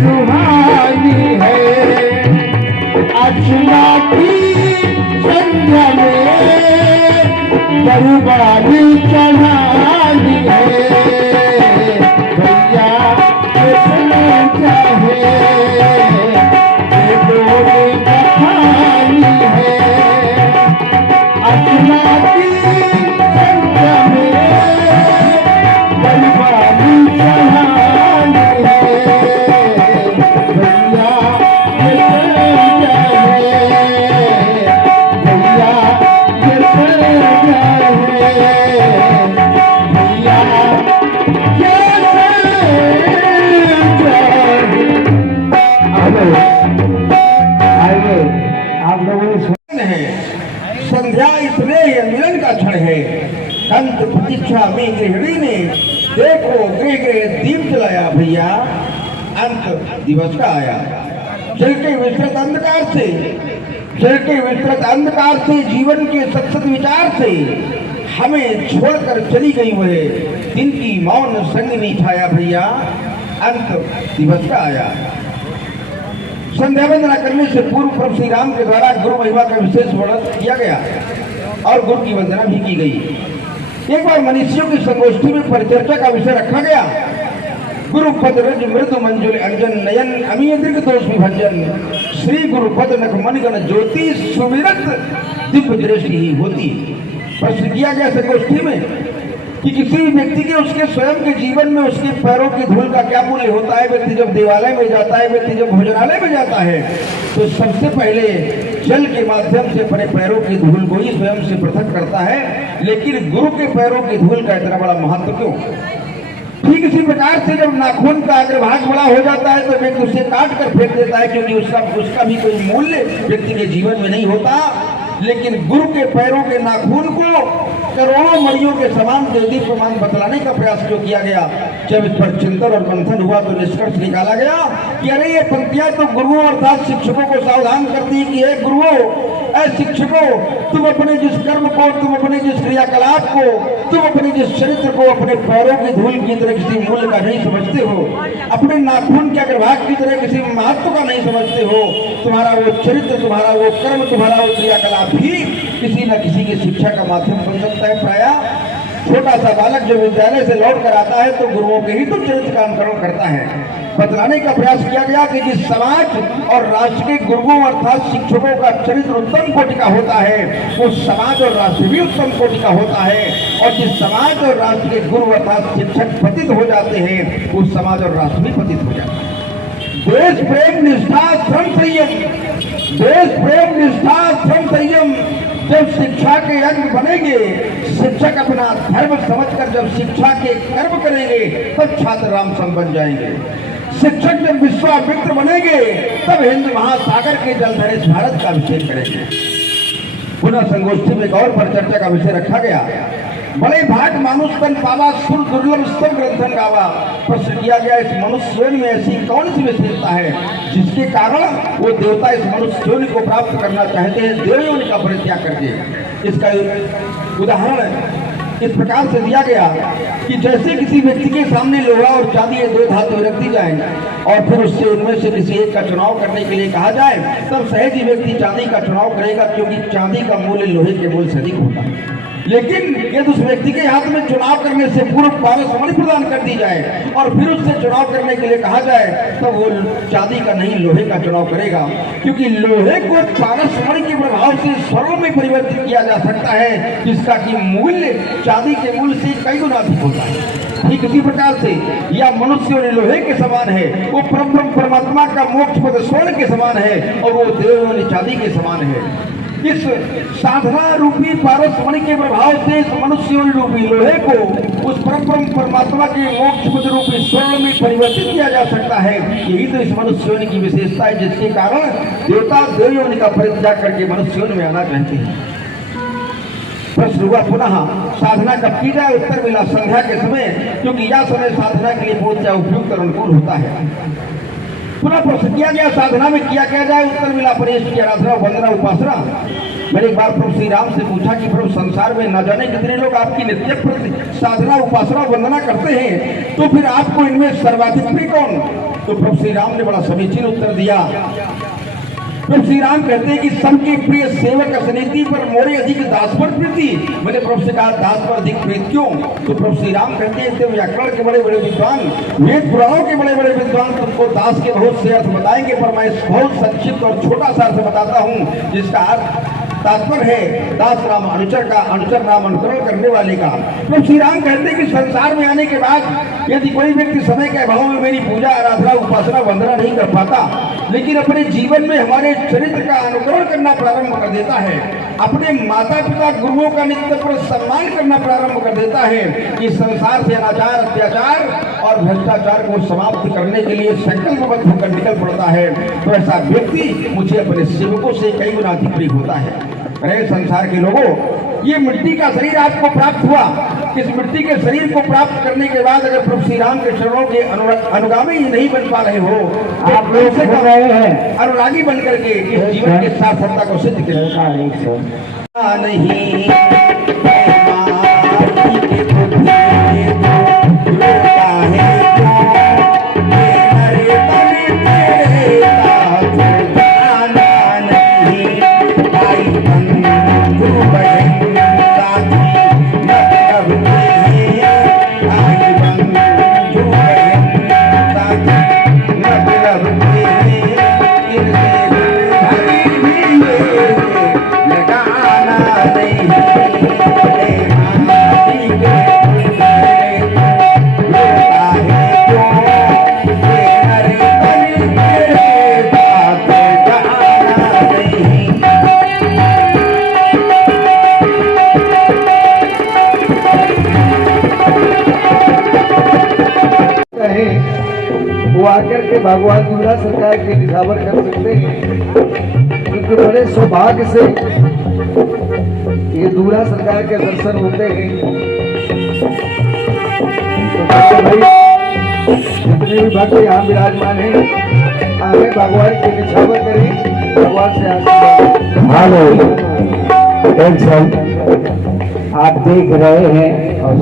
सुहानी है। अर्चना की संध्या में बरुबानी चढ़ानी है। भैया किसने चाहे ये डोली कहानी है। अर्चना की संध्या में बरुबानी चढ़ानी है। भैया किसने चाहे भैया किसने चाहे भैया आइए आप लोगों ने सुना है। संध्या इतने मिलन का क्षण है। अंत प्रतीक्षा में गृहिणी ने देखो गृह गृह दीप जलाया। भैया अंत दिवस का आया। चलते विस्तृत अंधकार से जीवन के सत्सत विचार से हमें छोड़कर चली गई वह दिन की मौन संग नहीं छाया। भैया अंत दिवस का आया। संध्या वंदना करने से पूर्व प्रभु श्री राम के द्वारा गुरु महिमा का विशेष वर्णन किया गया और गुरु की वंदना भी की गई। एक बार मनुष्यों की संगोष्ठी में परिचर्चा का विषय रखा गया। गुरुपद रज मृदु मंजुल अंजन नयन अमीय दीर्घ दोष विभंजन श्री गुरुपद नख मनगण ज्योति सुमिरत दिव्य दृष्टि ही होती। प्रश्न किया गया संगोष्ठी में कि किसी व्यक्ति के उसके स्वयं के जीवन में उसके पैरों की धूल का क्या मूल्य होता है। व्यक्ति जब देवालय में जाता है, व्यक्ति जब भोजनालय में जाता है तो सबसे पहले जल के माध्यम से अपने पैरों की धूल को ही स्वयं से पृथक करता है। लेकिन गुरु के पैरों की धूल का इतना बड़ा महत्व क्यों? ठीक इसी प्रकार से जब नाखून का अग्रभाग बड़ा हो जाता है तो व्यक्ति उसे काट कर फेंक देता है, क्योंकि उसका भी कोई मूल्य व्यक्ति के जीवन में नहीं होता। लेकिन गुरु के पैरों के नाखून को करोड़ों मणियों के समान देवी प्रमाण बतलाने का प्रयास जो किया गया। जब इस पर चिंतन और मंथन हुआ तो निष्कर्ष निकाला गया कि अरे ये पंक्तियां तो गुरुओं अर्थात शिक्षकों को सावधान करती है कि हे गुरुओं, ऐ शिक्षकों, तुम अपने जिस कर्म को, तुम अपने जिस क्रियाकलाप को, तुम अपने जिस चरित्र को अपने पैरों की धूल की तरह किसी मूल्य का नहीं समझते हो, अपने नाखून के अग्रभाग की तरह किसी महत्व का नहीं समझते हो। तुम्हारा वो चरित्र, तुम्हारा वो कर्म, तुम्हारा वो क्रियाकलाप भी किसी न किसी की शिक्षा का माध्यम बन सकता है। प्रायः छोटा सा बालक जो विद्यालय से लौट कर आता है तो गुरुओं के ही तो चरित्र का अनुकरण करता है। बतलाने का प्रयास किया गया कि जिस समाज और राष्ट्र के गुरुओं अर्थात शिक्षकों का चरित्र उत्तम कोटि का होता है वो समाज और राष्ट्र भी उत्तम कोटि का होता है। और जिस समाज और राष्ट्र के गुरु अर्थात शिक्षक पतित हो जाते हैं वो समाज और राष्ट्र भी पतित हो जाता है। देश प्रेम निष्ठा श्रम संयम, देश प्रेम निष्ठा श्रम संयम जब शिक्षा के अंग बनेंगे, शिक्षक अपना धर्म समझकर जब शिक्षा के कर्म करेंगे तब छात्र राम सम बन जाएंगे। शिक्षक जब विश्वामित्र बनेंगे तब हिंद महासागर के जलधरेश भारत का अभिषेक करेंगे। पुनः संगोष्ठी में गौर पर चर्चा का विषय रखा गया। बड़े भाग मानुष तन पावा सुर दुर्लभ सब ग्रंथन गावा। प्रश्न किया गया इस मनुष्य में ऐसी कौन सी विशेषता है जिसके कारण वो देवता इस मनुष्य योनि को प्राप्त करना चाहते हैं, देव योनि का परित्याग करके। इसका उदाहरण इस प्रकार से दिया गया कि जैसे किसी व्यक्ति के सामने लोहा और चांदी ये दो धातु रख दी जाए और फिर उससे उनमें से किसी एक का चुनाव करने के लिए कहा जाए तब सहज ही व्यक्ति चांदी का चुनाव करेगा, क्योंकि चांदी का मूल्य लोहे के मूल्य से अधिक होता है। लेकिन यदि उस व्यक्ति के हाथ में चुनाव करने से पूर्व पारस मणि प्रदान कर दी जाए और फिर उससे चुनाव करने के लिए कहा जाए तो वो चांदी का नहीं लोहे का चुनाव करेगा, क्योंकि लोहे को पारस मणि के प्रभाव से स्वर्ण में परिवर्तित किया जा सकता है जिसका कि मूल्य चांदी के मूल्य से कई गुना अधिक होता है। ठीक इसी प्रकार से यह मनुष्य और लोहे के समान है, वो परम परमात्मा का मोक्ष पद स्वर्ण के समान है और वो देव और चांदी के समान है। इस साधना रूपी पारस मणि के प्रभाव से इस मनुष्य रूपी लोहे को उस परम परमात्मा के मोक्ष पद रूपी स्वर्ण में परिवर्तित किया जा सकता है। यही तो इस मनुष्य की विशेषता है जिसके कारण देवता देव योनि का परित्याग करके मनुष्य में आना चाहते हैं। प्रश्न हुआ पुनः साधना कब की जाए? उत्तर मिला संध्या के समय, क्योंकि यह समय साधना के लिए बहुत उपयुक्त और अनुकूल होता है। पुनः प्रश्न किया गया साधना में किया क्या जाए? उत्तर मिला परेश की आराधना, वंदना, उपासना। मैंने एक बार प्रभु श्री राम से पूछा कि प्रभु संसार में न जाने कितने लोग आपकी नित्य प्रति साधना, उपासना, वंदना करते हैं, तो फिर आपको इनमें सर्वाधिक प्रिय कौन? तो प्रभु श्री राम ने बड़ा समीचीन उत्तर दिया। प्रभु श्री राम कहते हैं कि सबके प्रिय सेवक सनीति पर मोरे अधिक दास पर प्रीति। मैंने प्रभु से कहा दास पर अधिक प्रीत क्यों? तो प्रभु श्री राम कहते हैं तो व्याकरण के बड़े बड़े विद्वान, वेद पुराणों के बड़े बड़े विद्वान तुमको दास के बहुत से अर्थ बताएंगे, पर मैं बहुत संक्षिप्त और छोटा सा अर्थ बताता हूँ, जिसका अर्थ तात्पर्य है दास नाम अनुचर का, अनुचर नाम अनुकरण करने वाले का। तो श्री राम कहते हैं कि संसार में आने के बाद यदि कोई व्यक्ति समय के अभाव में मेरी पूजा आराधना उपासना वंदना नहीं कर पाता, लेकिन अपने जीवन में हमारे चरित्र का अनुकरण करना प्रारंभ कर देता है, अपने माता पिता गुरुओं का नित्य पर सम्मान करना प्रारंभ कर देता है, कि संसार से अनाचार अत्याचार और भ्रष्टाचार को समाप्त करने के लिए संकल्पबद्ध होकर निकल पड़ता है, तो ऐसा व्यक्ति मुझे अपने सेवकों से कई गुना अधिक प्रिय होता है। अरे संसार के लोगों, ये मिट्टी का शरीर आपको प्राप्त हुआ, इस मिट्टी के शरीर को प्राप्त करने के बाद अगर प्रभु श्री राम के चरणों के अनुगामी ही नहीं बन पा रहे हो, तो आप लोग से हैं अनुरागी बन करके इस जीवन के सार्थकता को सिद्ध करें। नहीं वो आकर के भगवान दूल्हा सरकार के निछावर कर सकते हैं, क्योंकि बड़े सौभाग्य से ये दूल्हा सरकार के दर्शन होते हैं। तो भाई जितने भी भक्त यहाँ विराजमान हैं, आगे भगवान के निछावर करें, भगवान से आशीर्वाद। हेलो, आप देख रहे हैं और